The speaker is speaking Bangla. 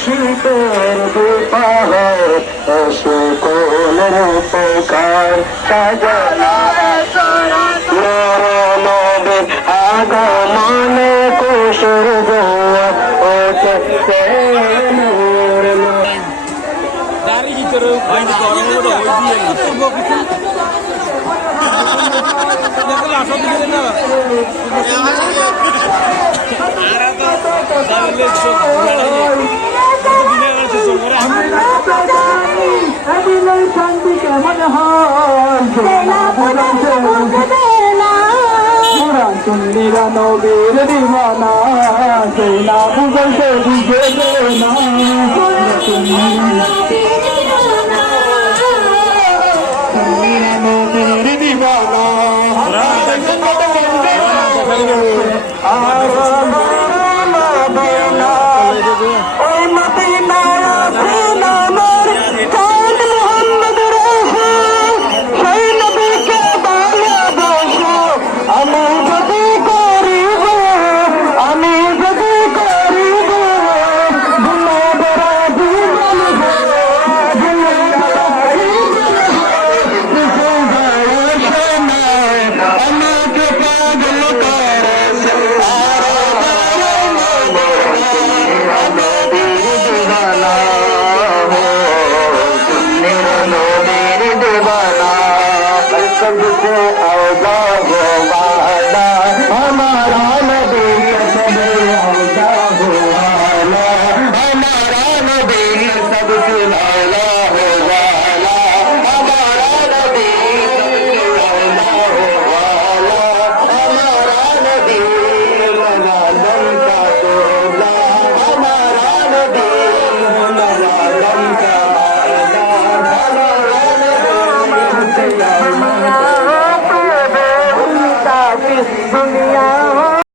শীতের দুপাহাড় এসে কোন রূপকার সাজানো নবীর আগমনে কুশর গোয়া ওঠে নূর দাড়ি কি করে ভাই গরম হলো ওই দিয়ে দেখো আসো দিকে না তাহলে শান্তি কেমন হয় চন্দিরা নবীর দিওয়ানা সেই না বুঝে সে বুঝে না নবীর দিওয়ানা सबसे औदा वाला हमारा नबी सबसे औदा वाला हमारा नबी सबसे औदा वाला हमारा नबी सबसे औदा वाला हमारा नबी मलालम का तोला हमारा नबी मलालम का दुनिया